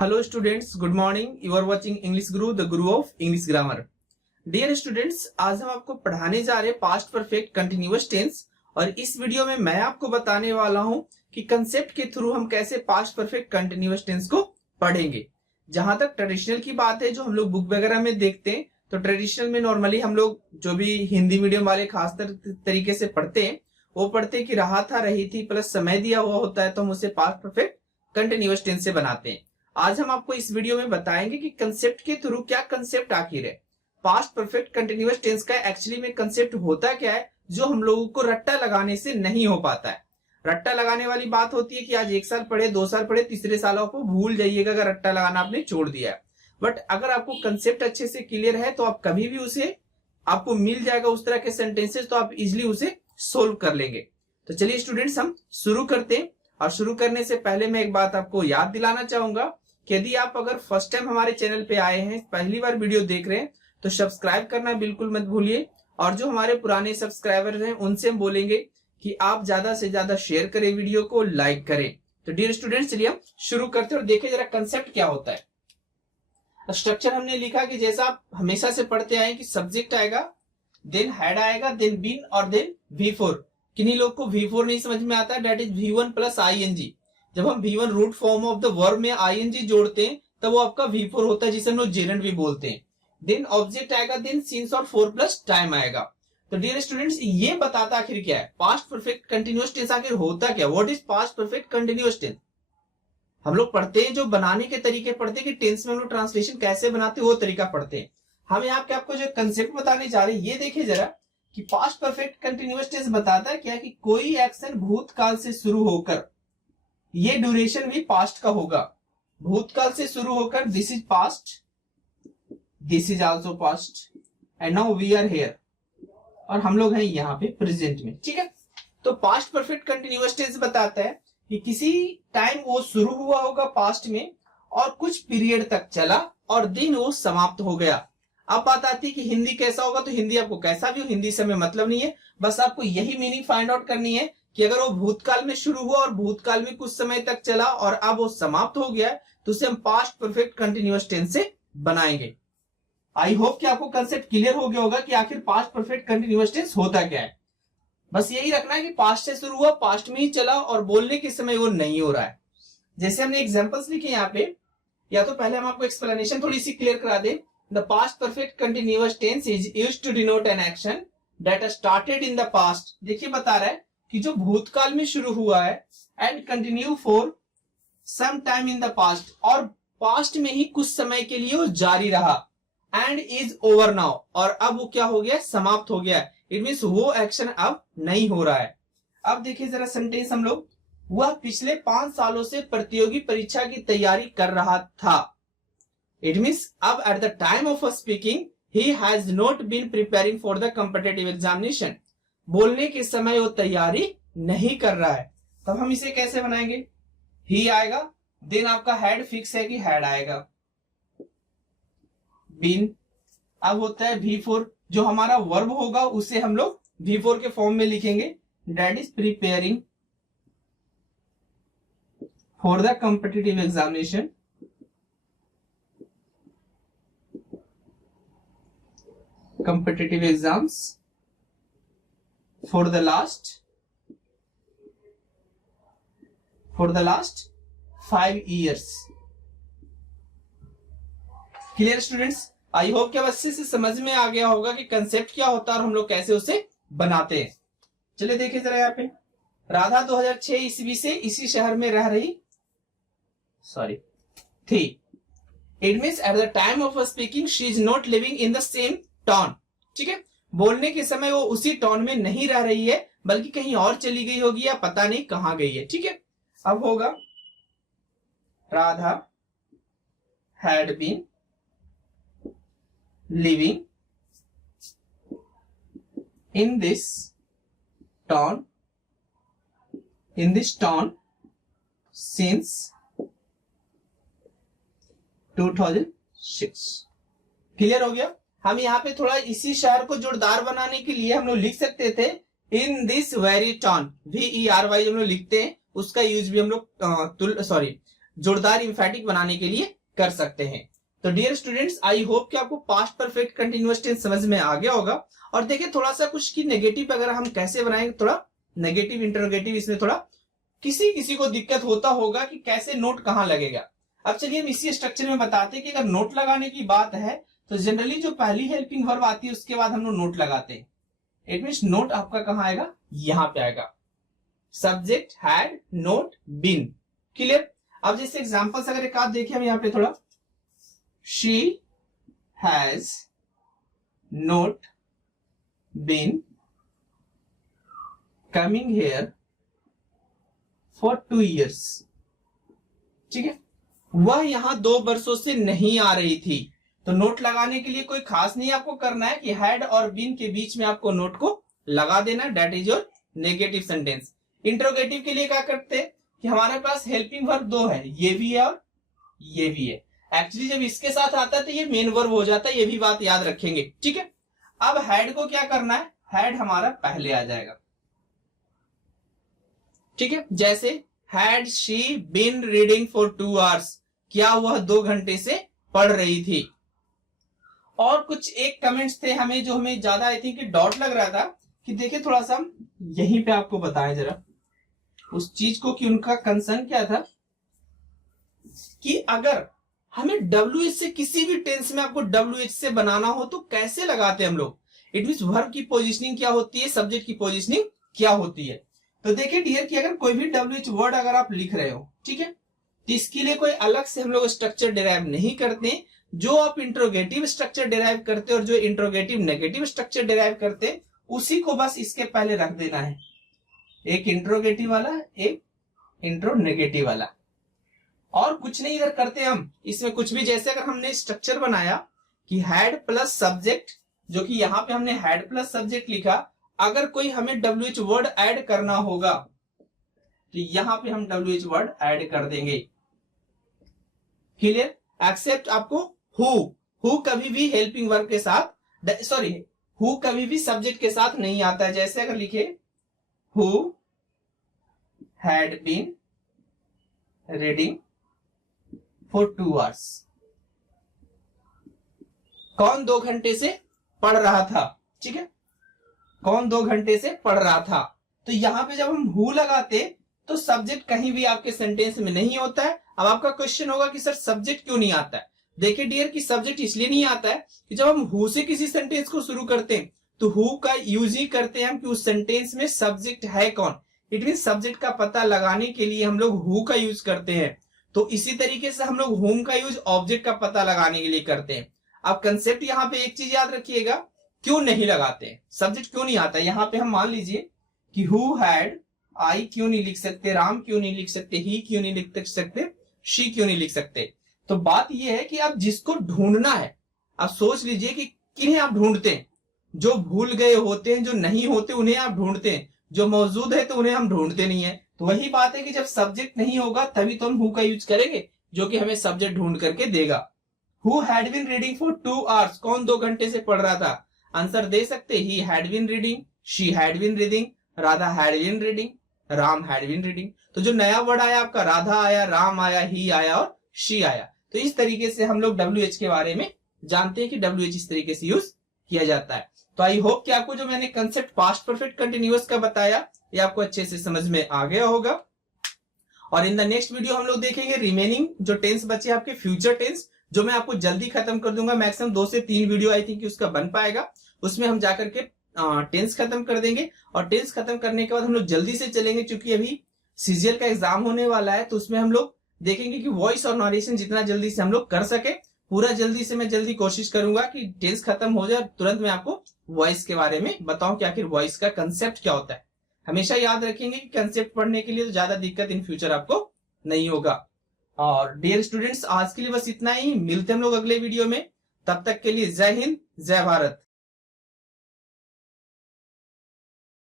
Hello students, good morning. You are watching English Guru, the Guru of English Grammar. Dear students, आज हम आपको पढ़ाने जा रहे हैं पास्ट परफेक्ट कंटिन्यूअस टेंस और इस वीडियो में मैं आपको बताने वाला हूं कि कंसेप्ट के थ्रू हम कैसे पास्ट परफेक्ट कंटिन्यूअस टेंस को पढ़ेंगे। जहां तक ट्रेडिशनल की बात है, जो हम लोग बुक वगैरह में देखते हैं, तो ट्रेडिशनल में नॉर्मली हम लोग जो भी हिंदी मीडियम वाले खास तरीके से पढ़ते हैं वो पढ़ते हैं कि रहा था, रही थी प्लस समय दिया हुआ होता है तो हम उसे पास्ट परफेक्ट कंटिन्यूअस टेंस से बनाते हैं। आज हम आपको इस वीडियो में बताएंगे कि कंसेप्ट के थ्रू क्या कंसेप्ट आखिर है, पास्ट परफेक्ट कंटिन्यूअस टेंस का एक्चुअली में कंसेप्ट होता क्या है, जो हम लोगों को रट्टा लगाने से नहीं हो पाता है। रट्टा लगाने वाली बात होती है कि आज 1 साल पढ़े, 2 साल पढ़े, तीसरे साल आपको भूल जाइएगा अगर रट्टा लगाना आपने छोड़ दिया है। बट अगर आपको कंसेप्ट अच्छे से क्लियर है तो आप कभी भी उसे आपको मिल जाएगा उस तरह के सेंटेंसेस, तो आप इजिली उसे सोल्व कर लेंगे। तो चलिए स्टूडेंट्स, हम शुरू करते हैं। और शुरू करने से पहले मैं एक बात आपको याद दिलाना चाहूंगा कि यदि आप अगर फर्स्ट टाइम हमारे चैनल पे आए हैं, पहली बार वीडियो देख रहे हैं, तो सब्सक्राइब करना बिल्कुल मत भूलिए। और जो हमारे पुराने सब्सक्राइबर हैं उनसे हम बोलेंगे कि आप ज्यादा से ज्यादा शेयर करें, वीडियो को लाइक करें। तो डियर स्टूडेंट्स, चलिए हम शुरू करते हैं और देखें जरा कंसेप्ट क्या होता है। स्ट्रक्चर हमने लिखा कि जैसा आप हमेशा से पढ़ते आए कि सब्जेक्ट आएगा, देन हेड आएगा, देन बीन और देन V4। किन्हीं लोग को V4 नहीं समझ में आता है, that is V1 plus ING। जब हम V1 root form of the verb में ING जोड़ते हैं तब वो आपका V4 होता है, जिसे हम लोग जेरेंट भी बोलते हैं। देन ऑब्जेक्ट आएगा, देन सिंस और 4 प्लस टाइम आएगा। तो डियर स्टूडेंट्स, ये बताता आखिर क्या है, पास्ट परफेक्ट कंटिन्यूअस टेंस आखिर होता क्या, what is past perfect continuous tense. हम लोग पढ़ते हैं जो बनाने के तरीके पढ़ते हैं कि टेंस में हम लोग ट्रांसलेशन कैसे बनाते हैं, वो तरीका पढ़ते हैं। हम यहाँ पे आपको जो कंसेप्ट बताने जा रहे हैं ये देखिए जरा कि पास्ट परफेक्ट कंटिन्यूअस टेंस बताता है क्या कि कोई एक्शन भूतकाल से शुरू होकर, ये ड्यूरेशन भी पास्ट का होगा, भूतकाल से शुरू होकर this is past, this is also past and now we are here, और हम लोग हैं यहाँ पे प्रेजेंट में। ठीक है, तो पास्ट परफेक्ट कंटिन्यूअस टेंस बताता है कि किसी टाइम वो शुरू हुआ होगा पास्ट में और कुछ पीरियड तक चला और दिन वो समाप्त हो गया। अब बात आती है कि हिंदी कैसा होगा, तो हिंदी आपको कैसा भी हो, हिंदी से हमें मतलब नहीं है, बस आपको यही मीनिंग फाइंड आउट करनी है कि अगर वो भूतकाल में शुरू हुआ और भूतकाल में कुछ समय तक चला और अब वो समाप्त हो गया तो उसे हम पास्ट परफेक्ट कंटिन्यूअस टेंस से बनाएंगे। आई होप कि आपको कंसेप्ट क्लियर हो गया होगा कि आखिर पास्ट परफेक्ट कंटिन्यूअस टेंस होता क्या है। बस यही रखना है कि पास्ट से शुरू हुआ, पास्ट में ही चला और बोलने के समय वो नहीं हो रहा है। जैसे हमने एग्जांपल्स लिखे यहाँ पे, या तो पहले हम आपको एक्सप्लेनेशन थोड़ी सी क्लियर करा दें। The past perfect continuous tense is used to denote an action that started in the past. देखिए बता रहा है कि जो भूतकाल में शुरू हुआ है and continue for some time in the past, और पास्ट में ही कुछ समय के लिए वो जारी रहा, एंड इज ओवर नाउ, और अब वो क्या हो गया, समाप्त हो गया। इट मीन्स वो एक्शन अब नहीं हो रहा है। अब देखिए जरा सेंटेंस हम लोग, वह पिछले 5 सालों से प्रतियोगी परीक्षा की तैयारी कर रहा था। इट मीन्स अब at the time of speaking he has not been preparing for the competitive examination. बोलने के समय वो तैयारी नहीं कर रहा है। तब हम इसे कैसे बनाएंगे, ही आएगा, देन आपका हेड फिक्स है कि हेड आएगा, बीन, अब होता है V4, जो हमारा वर्ब होगा उसे हम लोग V4 के फॉर्म में लिखेंगे, that is preparing for the competitive examination. Competitive exams for the last 5 years। Clear students, I hope कि अब अच्छे से समझ में आ गया होगा कि कंसेप्ट क्या होता है और हम लोग कैसे उसे बनाते हैं। चलिए देखिए जरा यहाँ पे, राधा 2006 ईस्वी से इसी शहर में रह रही थी। It means eight the time of speaking she is not living in the same town. ठीक है, बोलने के समय वो उसी टाउन में नहीं रह रही है बल्कि कहीं और चली गई होगी या पता नहीं कहां गई है। ठीक है, अब होगा Radha had been living in this town since 2006। Clear हो गया। हम यहाँ पे थोड़ा इसी शहर को जोरदार बनाने के लिए हम लोग लिख सकते थे in this very town, VERY जो हम लोग लिखते हैं उसका यूज भी हम लोग जोरदार इम्फेटिक बनाने के लिए कर सकते हैं। तो डियर स्टूडेंट्स, आई होप कि आपको पास्ट परफेक्ट कंटिन्यूअस टेंस समझ में आ गया होगा। और देखिए थोड़ा सा कुछ की नेगेटिव अगर हम कैसे बनाएंगे, थोड़ा नेगेटिव इंटरोगेटिव इसमें थोड़ा किसी किसी को दिक्कत होता होगा कि कैसे नोट कहां लगेगा। अब चलिए हम इसी स्ट्रक्चर में बताते हैं कि अगर नोट लगाने की बात है तो जनरली जो पहली हेल्पिंग वर्ब आती है उसके बाद हम लोग नोट लगाते हैं। इट मीन्स नोट आपका कहां आएगा, यहां पे आएगा। Subject, had, not, been. Clear. अब जैसे एग्जांपल्स अगर एक आध देखिए हम यहाँ पे थोड़ा, she has not been coming here for 2 years। ठीक है, वह यहां 2 वर्षों से नहीं आ रही थी। तो नोट लगाने के लिए कोई खास नहीं आपको करना है कि हैड और बीन के बीच में आपको नोट को लगा देना, that is your negative sentence. Interrogative के लिए क्या करते हैं कि हमारे पास हेल्पिंग वर्ब 2 है, ये भी है और ये भी है। एक्चुअली जब इसके साथ आता है तो ये मेन वर्ब हो जाता है, ये भी बात याद रखेंगे। ठीक है, अब हैड को क्या करना है, हैड हमारा पहले आ जाएगा। ठीक है, जैसे had she been reading for 2 hours, क्या वह 2 घंटे से पढ़ रही थी। और कुछ एक कमेंट्स थे हमें जो हमें ज्यादा आई थिंक डॉट लग रहा था कि देखिए थोड़ा सा यहीं पे आपको बताएं जरा उस चीज को कि उनका कंसर्न क्या था कि अगर हमें WH से किसी भी टेंस में आपको WH से बनाना हो तो कैसे लगाते हैं हम लोग। इट मींस वर्ब की पोजीशनिंग क्या होती है, सब्जेक्ट की पोजीशनिंग क्या होती है। तो देखिए डियर कि अगर कोई भी WH वर्ड अगर आप लिख रहे हो, ठीक है, तो इसके लिए कोई अलग से हम लोग स्ट्रक्चर डिराइव नहीं करते। जो आप इंट्रोगेटिव स्ट्रक्चर डिराइव करते और जो इंट्रोगेटिव नेगेटिव स्ट्रक्चर डिराइव करते उसी को बस इसके पहले रख देना है, एक इंट्रोगेटिव वाला, एक इंट्रो नेगेटिव वाला, और कुछ नहीं इधर करते हम इसमें कुछ भी। जैसे अगर हमने स्ट्रक्चर बनाया कि हैड प्लस सब्जेक्ट, जो कि यहां पे हमने हैड प्लस सब्जेक्ट लिखा, अगर कोई हमें WH वर्ड ऐड करना होगा तो यहां पे हम WH वर्ड ऐड कर देंगे। क्लियर। एक्सेप्ट आपको हु कभी भी हेल्पिंग वर्ब के साथ, सॉरी हु कभी भी सब्जेक्ट के साथ नहीं आता है। जैसे अगर लिखे who had been reading for 2 hours, कौन 2 घंटे से पढ़ रहा था। ठीक है, कौन 2 घंटे से पढ़ रहा था। तो यहां पे जब हम हु लगाते तो सब्जेक्ट कहीं भी आपके सेंटेंस में नहीं होता है। अब आपका क्वेश्चन होगा कि सर सब्जेक्ट क्यों नहीं आता है। देखिए डियर कि सब्जेक्ट इसलिए नहीं आता है कि जब हम हु से किसी सेंटेंस को शुरू करते हैं तो हु का यूज ही करते हैं हम कि उस सेंटेंस में सब्जेक्ट है कौन। इट मीन सब्जेक्ट का पता लगाने के लिए हम लोग हु का यूज करते हैं। तो इसी तरीके से हम लोग हुम का यूज ऑब्जेक्ट का पता लगाने के लिए करते हैं। अब कंसेप्ट यहाँ पे एक चीज याद रखिएगा, क्यों नहीं लगाते, सब्जेक्ट क्यों नहीं आता। यहाँ पे हम मान लीजिए कि हु हैड, आई क्यों नहीं लिख सकते, राम क्यों नहीं लिख सकते, ही क्यों नहीं लिख सकते, शी क्यों नहीं लिख सकते। तो बात यह है कि आप जिसको ढूंढना है, आप सोच लीजिए कि किन्हें आप ढूंढते हैं। जो भूल गए होते हैं, जो नहीं होते उन्हें आप ढूंढते हैं, जो मौजूद है तो उन्हें हम ढूंढते नहीं है। तो वही बात है कि जब सब्जेक्ट नहीं होगा तभी तो हम हु का यूज करेंगे, जो कि हमें सब्जेक्ट ढूंढ करके देगा। Who had been reading for 2 hours, कौन 2 घंटे से पढ़ रहा था। आंसर दे सकते, he had been reading, she had been reading, Radha had been reading, Ram had been reading. तो जो नया वर्ड आया आपका, राधा आया, राम आया, ही आया और शी आया। तो इस तरीके से हम लोग WH के बारे में जानते हैं कि WH इस तरीके से यूज किया जाता है। तो आई होप कि आपको जो मैंने कंसेप्ट पास्ट परफेक्ट कंटिन्यूअस का बताया ये आपको अच्छे से समझ में आ गया होगा। और इन द नेक्स्ट वीडियो हम लोग देखेंगे रिमेनिंग जो टेंस बचे आपके फ्यूचर टेंस, जो मैं आपको जल्दी खत्म कर दूंगा। मैक्सिमम 2 से 3 वीडियो आई थिंक उसका बन पाएगा, उसमें हम जाकर के टेंस खत्म कर देंगे। और टेंस खत्म करने के बाद हम लोग जल्दी से चलेंगे, क्योंकि अभी CGL का एग्जाम होने वाला है, तो उसमें हम लोग देखेंगे कि वॉइस और नरेशन जितना जल्दी से हम लोग कर सके, पूरा जल्दी से मैं जल्दी कोशिश करूंगा कि टेंस खत्म हो जाए, तुरंत मैं आपको वॉइस के बारे में बताऊं कि आखिर वॉइस का कंसेप्ट क्या होता है। हमेशा याद रखेंगे कि कंसेप्ट पढ़ने के लिए तो ज्यादा दिक्कत इन फ्यूचर आपको नहीं होगा। और डियर स्टूडेंट्स, आज के लिए बस इतना ही, मिलते हम लोग अगले वीडियो में। तब तक के लिए जय हिंद, जय भारत।